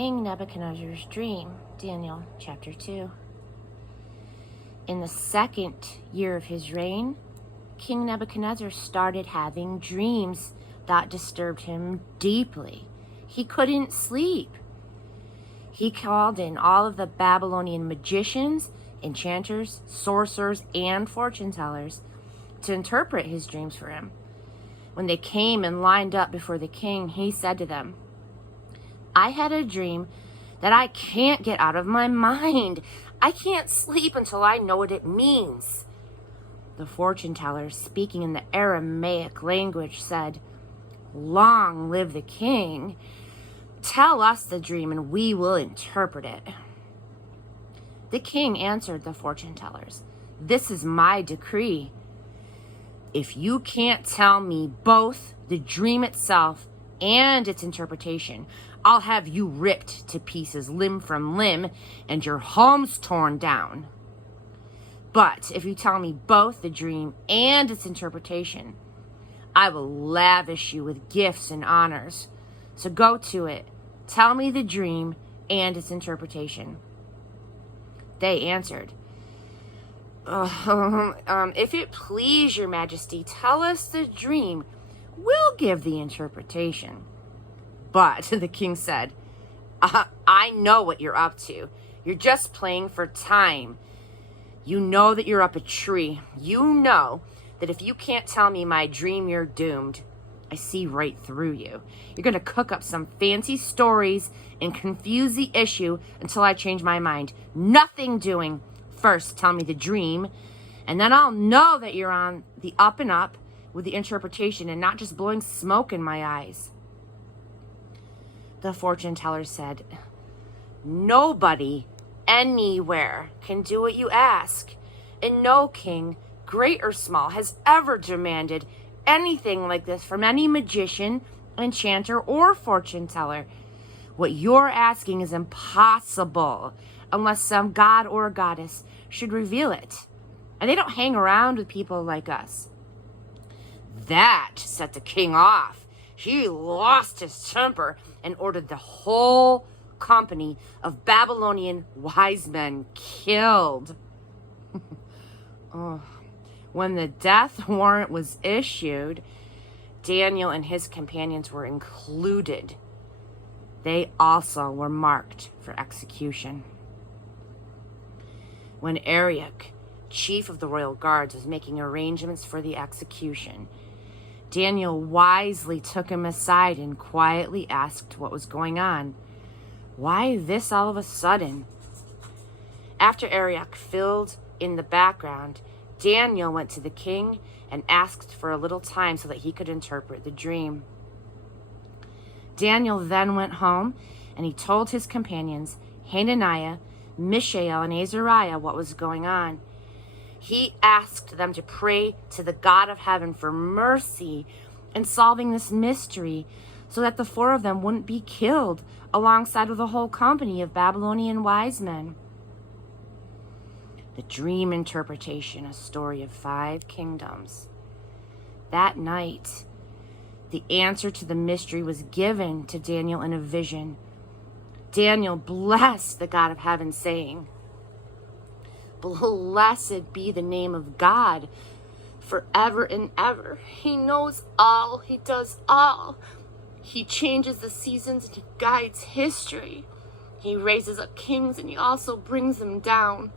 King Nebuchadnezzar's dream, Daniel chapter 2. In the 2nd year of his reign, King Nebuchadnezzar started having dreams that disturbed him deeply. He couldn't sleep. He called in all of the Babylonian magicians, enchanters, sorcerers, and fortune tellers to interpret his dreams for him. When they came and lined up before the king, he said to them, "I had a dream that I can't get out of my mind. I can't sleep until I know what it means." The fortune teller, speaking in the Aramaic language, said, "Long live the king. Tell us the dream and we will interpret it." The king answered the fortune tellers, "This is my decree. If you can't tell me both the dream itself and its interpretation, I'll have you ripped to pieces limb from limb and your homes torn down. But if you tell me both the dream and its interpretation, I will lavish you with gifts and honors. So go to it. Tell me the dream and its interpretation." They answered, "If it please your majesty, tell us the dream. We'll give the interpretation." But the king said, "I know what you're up to. You're just playing for time. You know that you're up a tree. You know that if you can't tell me my dream, you're doomed. I see right through you. You're going to cook up some fancy stories and confuse the issue until I change my mind. Nothing doing. First, tell me the dream, and then I'll know that you're on the up and up with the interpretation and not just blowing smoke in my eyes." The fortune teller said, "Nobody anywhere can do what you ask, and no king, great or small, has ever demanded anything like this from any magician, enchanter, or fortune teller. What you're asking is impossible unless some god or goddess should reveal it, and they don't hang around with people like us." That set the king off. He lost his temper and ordered the whole company of Babylonian wise men killed. When the death warrant was issued, Daniel and his companions were included. They also were marked for execution. When Arioch, chief of the royal guards, was making arrangements for the execution, Daniel wisely took him aside and quietly asked what was going on. Why this all of a sudden? After Arioch filled in the background, Daniel went to the king and asked for a little time so that he could interpret the dream. Daniel then went home and he told his companions, Hananiah, Mishael, and Azariah, what was going on. He asked them to pray to the God of heaven for mercy in solving this mystery so that the 4 of them wouldn't be killed alongside with a whole company of Babylonian wise men. The dream interpretation, a story of 5 kingdoms. That night, the answer to the mystery was given to Daniel in a vision. Daniel blessed the God of heaven, saying, "Blessed be the name of God forever and ever. He knows all. He does all. He changes the seasons and he guides history. He raises up kings and he also brings them down.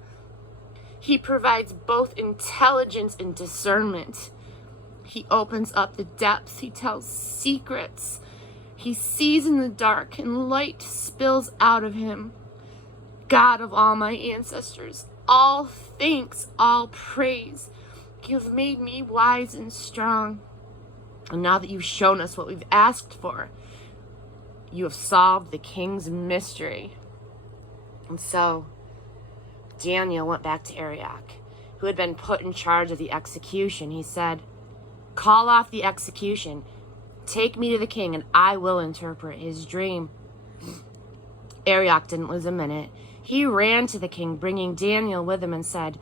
He provides both intelligence and discernment. He opens up the depths. He tells secrets. He sees in the dark and light spills out of him. God of all my ancestors, all thanks, all praise. You have made me wise and strong. And now that you've shown us what we've asked for, you have solved the king's mystery." And so Daniel went back to Arioch, who had been put in charge of the execution. He said, "Call off the execution. Take me to the king and I will interpret his dream." Arioch didn't lose a minute. He ran to the king, bringing Daniel with him, and said,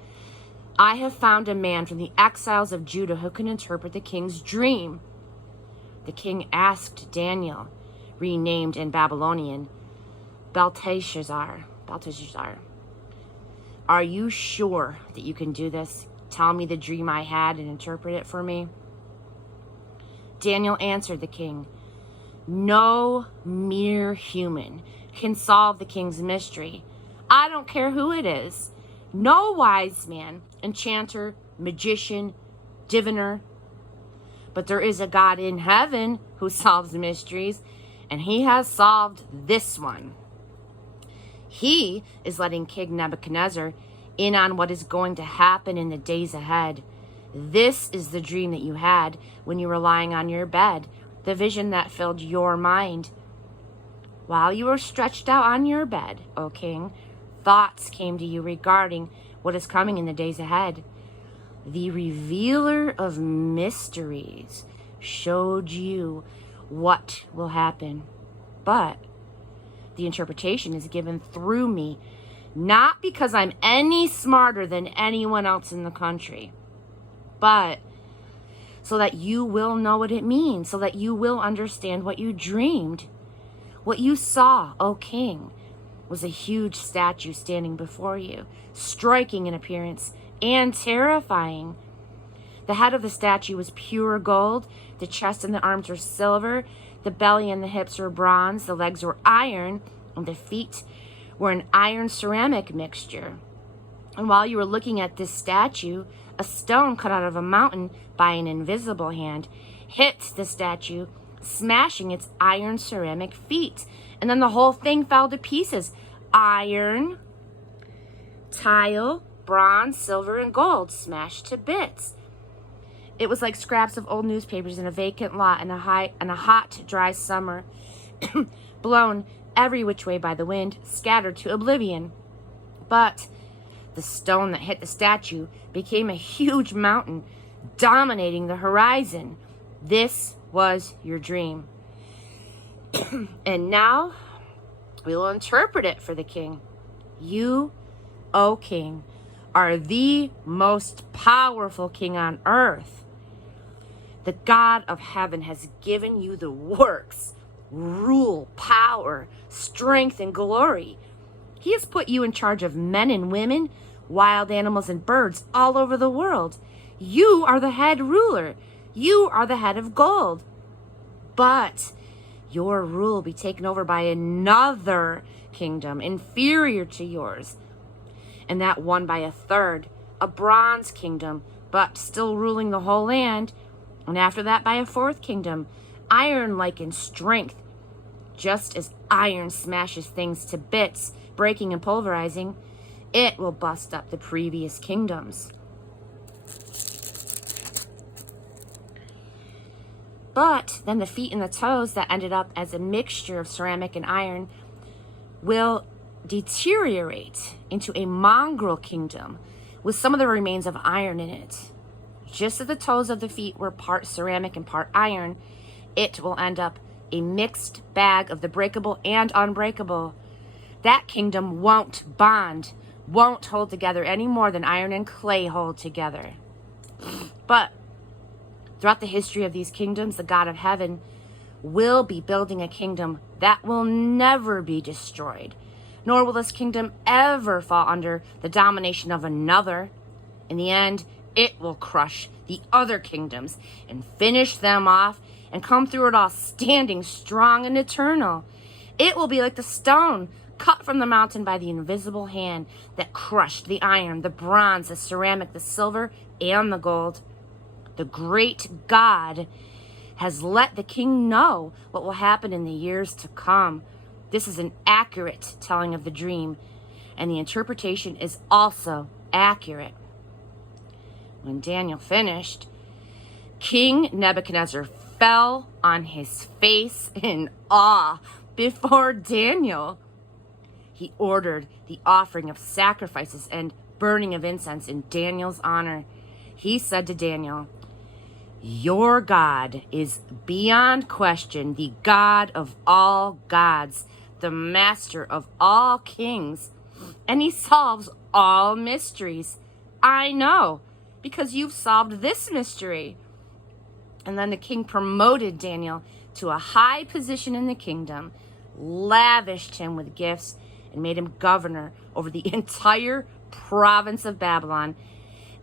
"I have found a man from the exiles of Judah who can interpret the king's dream." The king asked Daniel, renamed in Babylonian, Belteshazzar, are you sure that you can do this? Tell me the dream I had and interpret it for me. Daniel answered the king, no mere human can solve the king's mystery. I don't care who it is. No wise man, enchanter, magician, diviner. But there is a God in heaven who solves mysteries, and he has solved this one. He is letting King Nebuchadnezzar in on what is going to happen in the days ahead. This is the dream that you had when you were lying on your bed, the vision that filled your mind. While you were stretched out on your bed, O king, thoughts came to you regarding what is coming in the days ahead. The revealer of mysteries showed you what will happen, but the interpretation is given through me, not because I'm any smarter than anyone else in the country, but so that you will know what it means, so that you will understand what you dreamed. What you saw, O king, was a huge statue standing before you, striking in appearance and terrifying. The head of the statue was pure gold, the chest and the arms were silver, the belly and the hips were bronze, the legs were iron, and the feet were an iron ceramic mixture. And while you were looking at this statue, a stone cut out of a mountain by an invisible hand hit the statue, smashing its iron ceramic feet. And then the whole thing fell to pieces. Iron, tile, bronze, silver, and gold smashed to bits. It was like scraps of old newspapers in a vacant lot in a hot, dry summer, blown every which way by the wind, scattered to oblivion. But the stone that hit the statue became a huge mountain, dominating the horizon. This was your dream. And now we will interpret it for the king. You, O king, are the most powerful king on earth. The God of heaven has given you the works, rule, power, strength, and glory. He has put you in charge of men and women, wild animals and birds all over the world. You are the head ruler. You are the head of gold. But your rule will be taken over by another kingdom inferior to yours, and that one by a third, a bronze kingdom, but still ruling the whole land. And after that by a fourth kingdom, iron-like in strength. Just as iron smashes things to bits, breaking and pulverizing, it will bust up the previous kingdoms. But then the feet and the toes that ended up as a mixture of ceramic and iron will deteriorate into a mongrel kingdom with some of the remains of iron in it. Just as the toes of the feet were part ceramic and part iron, it will end up a mixed bag of the breakable and unbreakable. That kingdom won't bond, won't hold together any more than iron and clay hold together. But throughout the history of these kingdoms, the God of heaven will be building a kingdom that will never be destroyed, nor will this kingdom ever fall under the domination of another. In the end, it will crush the other kingdoms and finish them off and come through it all standing strong and eternal. It will be like the stone cut from the mountain by the invisible hand that crushed the iron, the bronze, the ceramic, the silver, and the gold. The great God has let the king know what will happen in the years to come. This is an accurate telling of the dream, and the interpretation is also accurate. When Daniel finished, King Nebuchadnezzar fell on his face in awe before Daniel. He ordered the offering of sacrifices and burning of incense in Daniel's honor. He said to Daniel, "Your God is beyond question the God of all gods, the master of all kings, and he solves all mysteries. I know, because you've solved this mystery." And then the king promoted Daniel to a high position in the kingdom, lavished him with gifts and made him governor over the entire province of Babylon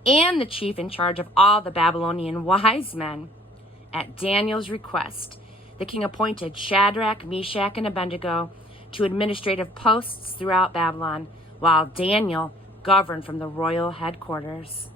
and the chief in charge of all the Babylonian wise men. At Daniel's request, the king appointed Shadrach, Meshach, and Abednego to administrative posts throughout Babylon, while Daniel governed from the royal headquarters.